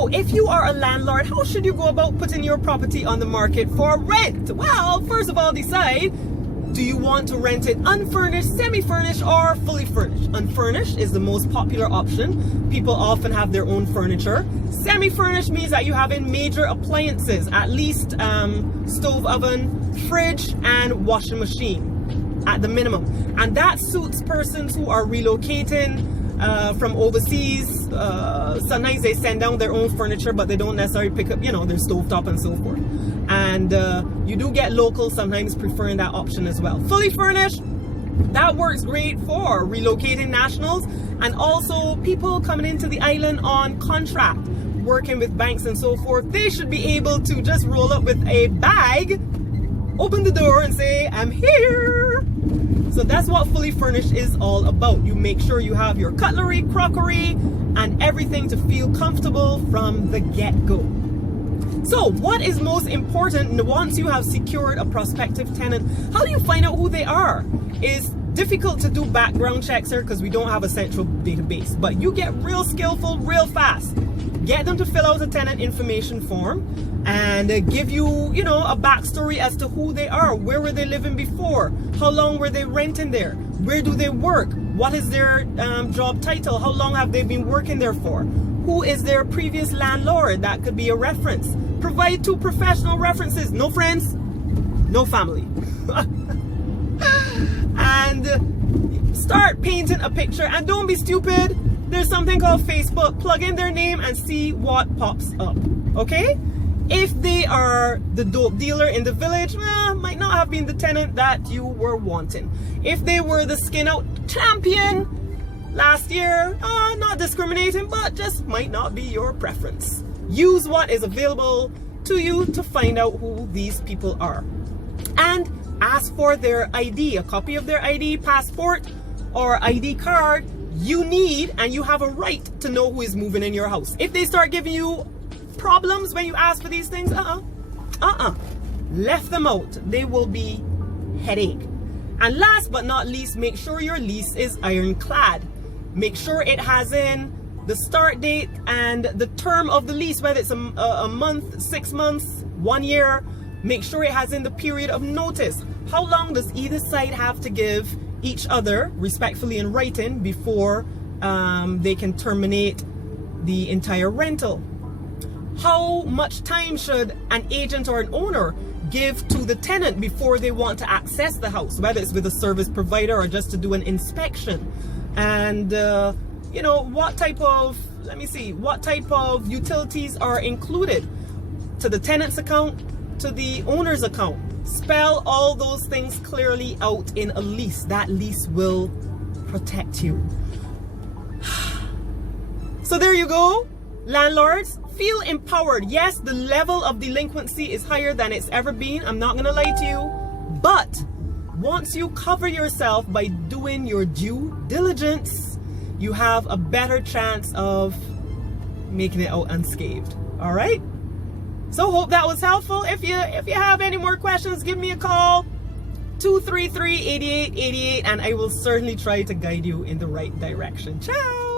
So if you are a landlord, how should you go about putting your property on the market for rent? Well, first of all, decide, do you want to rent it unfurnished, semi-furnished, or fully furnished? Unfurnished is the most popular option. People often have their own furniture. Semi-furnished means that you have in major appliances, at least stove, oven, fridge, and washing machine at the minimum. And that suits persons who are relocating from overseas. Sometimes they send down their own furniture, but they don't necessarily pick up, their stovetop and so forth. And you do get locals sometimes preferring that option as well. Fully furnished, that works great for relocating nationals and also people coming into the island on contract, working with banks and so forth. They should be able to just roll up with a bag, open the door and say, I'm here. So that's what fully furnished is all about. You make sure you have your cutlery, crockery, and everything to feel comfortable from the get-go. So what is most important once you have secured a prospective tenant? How do you find out who they are? It's difficult to do background checks here because we don't have a central database, but you get real skillful real fast. Get them to fill out a tenant information form and give you, a backstory as to who they are. Where were they living before? How long were they renting there? Where do they work? What is their job title? How long have they been working there for? Who is their previous landlord? That could be a reference. Provide 2 professional references. No friends, no family. And start painting a picture. And don't be stupid. There's something called Facebook. Plug in their name and see what pops up. Okay? If they are the dope dealer in the village, might not have been the tenant that you were wanting. If they were the skin out champion last year, not discriminating, but just might not be your preference. Use what is available to you to find out who these people are. And ask for their ID, a copy of their ID, passport, or ID card. You need and you have a right to know who is moving in your house. If they start giving you problems when you ask for these things, left them out. They will be headache. And last but not least, make sure your lease is ironclad. Make sure it has in the start date and the term of the lease, whether it's a month, 6 months, 1 year. Make sure it has in the period of notice. How long does either side have to give each other, respectfully in writing, before they can terminate the entire rental? How much time should an agent or an owner give to the tenant before they want to access the house, whether it's with a service provider or just to do an inspection? And what type of utilities are included to the tenant's account, to the owner's account? Spell all those things clearly out in a lease. That lease will protect you. So there you go, landlords. Feel empowered. Yes, the level of delinquency is higher than it's ever been. I'm not gonna lie to you. But once you cover yourself by doing your due diligence, you have a better chance of making it out unscathed. All right? So hope that was helpful. If you have any more questions, give me a call, 233-8888, and I will certainly try to guide you in the right direction. Ciao!